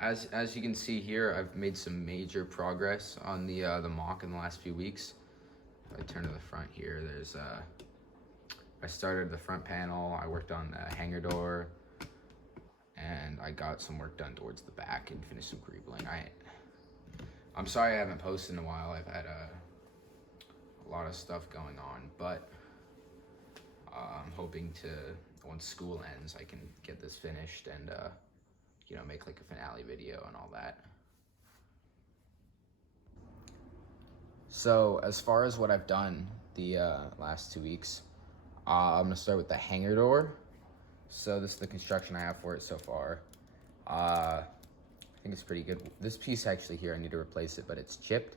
as you can see here, I've made some major progress on the mock in the last few weeks. If I turn to the front here, there's I started the front panel, I worked on the hanger door, and I got some work done towards the back and finished some greebling. I'm sorry I haven't posted in a while. I've had a lot of stuff going on, but I'm hoping to, once school ends, I can get this finished and you know, make like a finale video and all that. So as far as what I've done the last 2 weeks, I'm gonna start with the hanger door. So this is the construction I have for it so far. I think it's pretty good. This piece actually here, I need to replace it, but it's chipped,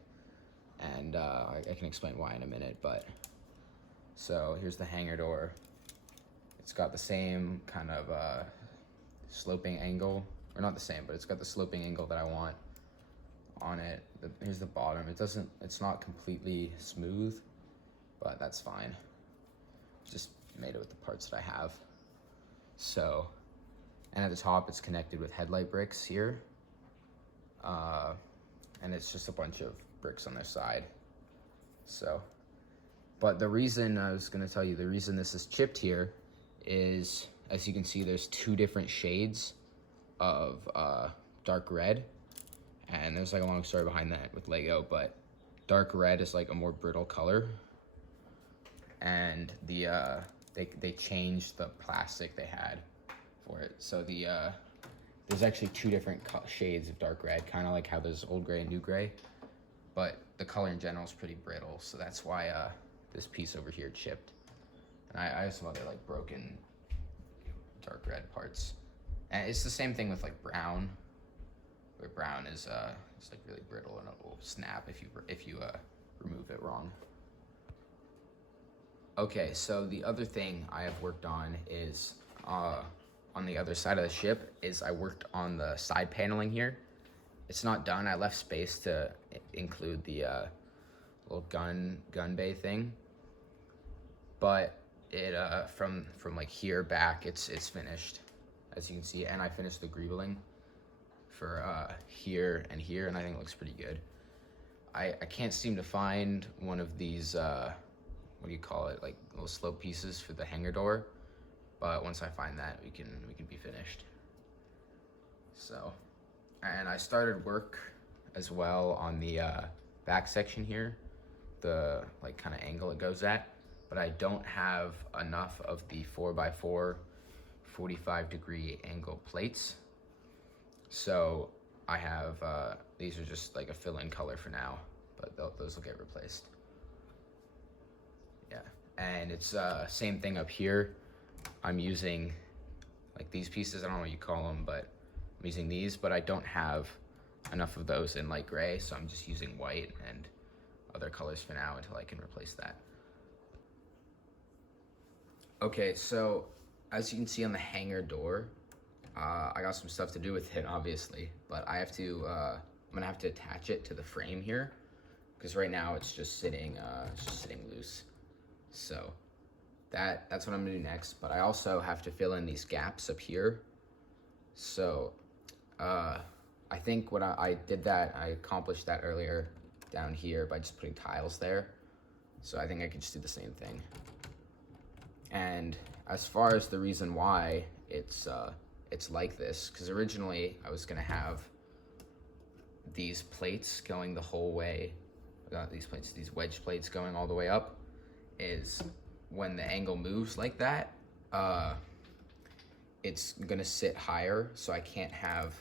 and I can explain why in a minute. But so here's the hanger door. It's got the same kind of sloping angle, or not the same, but it's got the sloping angle that I want on it. Here's the bottom. It's not completely smooth, but that's fine. Just made it with the parts that I have. So, and at the top it's connected with headlight bricks here. And it's just a bunch of bricks on their side. So, but the reason I was gonna tell you, the reason this is chipped here is, as you can see, there's 2 different shades of dark red. And there's like a long story behind that with Lego, but dark red is like a more brittle color. And they changed the plastic they had for it. So there's actually 2 different shades of dark red, kind of like how there's old gray and new gray, but the color in general is pretty brittle. So that's why this piece over here chipped. And I have some other like broken dark red parts. And it's the same thing with like brown, where brown is it's like really brittle and it will snap if you remove it wrong. Okay, so the other thing I have worked on is on the other side of the ship is I worked on the side paneling here. It's not done. I left space to include the little gun bay thing, but it from like here back, it's finished, as you can see, and I finished the greebling for here, and I think it looks pretty good. I can't seem to find one of these what do you call it, like little slope pieces for the hanger door, but once I find that, we can be finished. So, and I started work as well on the back section here, the like kind of angle it goes at, but I don't have enough of the 4x4 45-degree angle plates. So I have, these are just like a fill-in color for now, but those will get replaced. Yeah, and it's same thing up here. I'm using like these pieces, I don't know what you call them, but I'm using these, but I don't have enough of those in light gray, so I'm just using white and other colors for now until I can replace that. Okay, so as you can see on the hanger door, I got some stuff to do with it, obviously, but I have to, I'm gonna have to attach it to the frame here, because right now it's just sitting loose. So that's what I'm gonna do next, but I also have to fill in these gaps up here. So I think when I did that, I accomplished that earlier down here by just putting tiles there. So I think I could just do the same thing. And as far as the reason why it's like this, because originally I was gonna have these plates going the whole way, these wedge plates going all the way up, is when the angle moves like that, it's gonna sit higher, so I can't have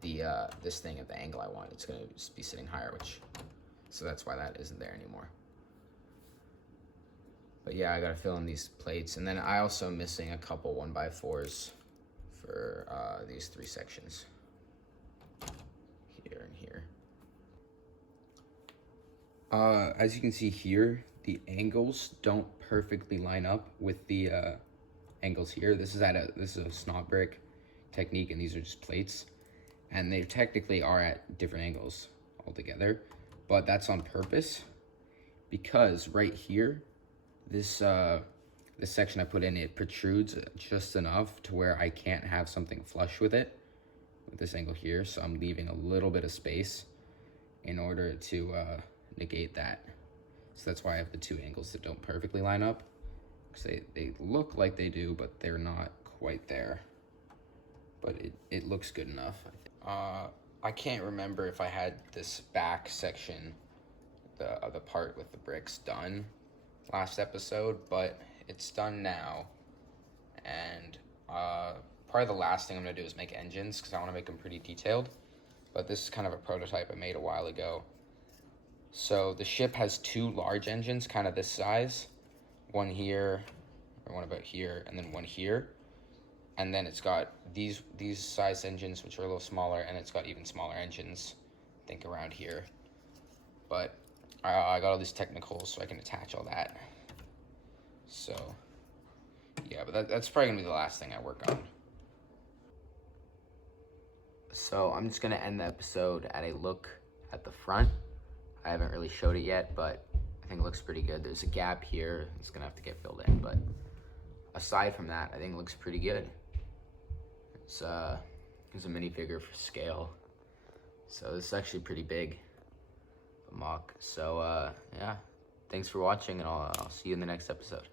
the this thing at the angle I want. It's gonna just be sitting higher, so that's why that isn't there anymore. But yeah, I gotta fill in these plates, and then I also am missing a couple 1x4s for these 3 sections, here and here. As you can see here, the angles don't perfectly line up with the angles here. This is a snot brick technique, and these are just plates, and they technically are at different angles altogether, but that's on purpose, because right here, this section I put in, it protrudes just enough to where I can't have something flush with it. with this angle here, so I'm leaving a little bit of space in order to negate that. So that's why I have the two angles that don't perfectly line up, because they look like they do, but they're not quite there. But it looks good enough. I can't remember if I had this back section, the part with the bricks, done last episode, but it's done now. And probably the last thing I'm gonna do is make engines, because I want to make them pretty detailed. But this is kind of a prototype I made a while ago. So the ship has two large engines, kind of this size, one here, or one about here, and then one here. And then it's got these size engines, which are a little smaller, and it's got even smaller engines, I think around here. But I got all these technicals so I can attach all that. So yeah, but that's probably gonna be the last thing I work on. So I'm just gonna end the episode at a look at the front. I haven't really showed it yet, but I think it looks pretty good. There's a gap here, it's gonna have to get filled in, but aside from that, I think it looks pretty good. It's a minifigure for scale, so this is actually pretty big, a mock. So yeah, thanks for watching, and I'll see you in the next episode.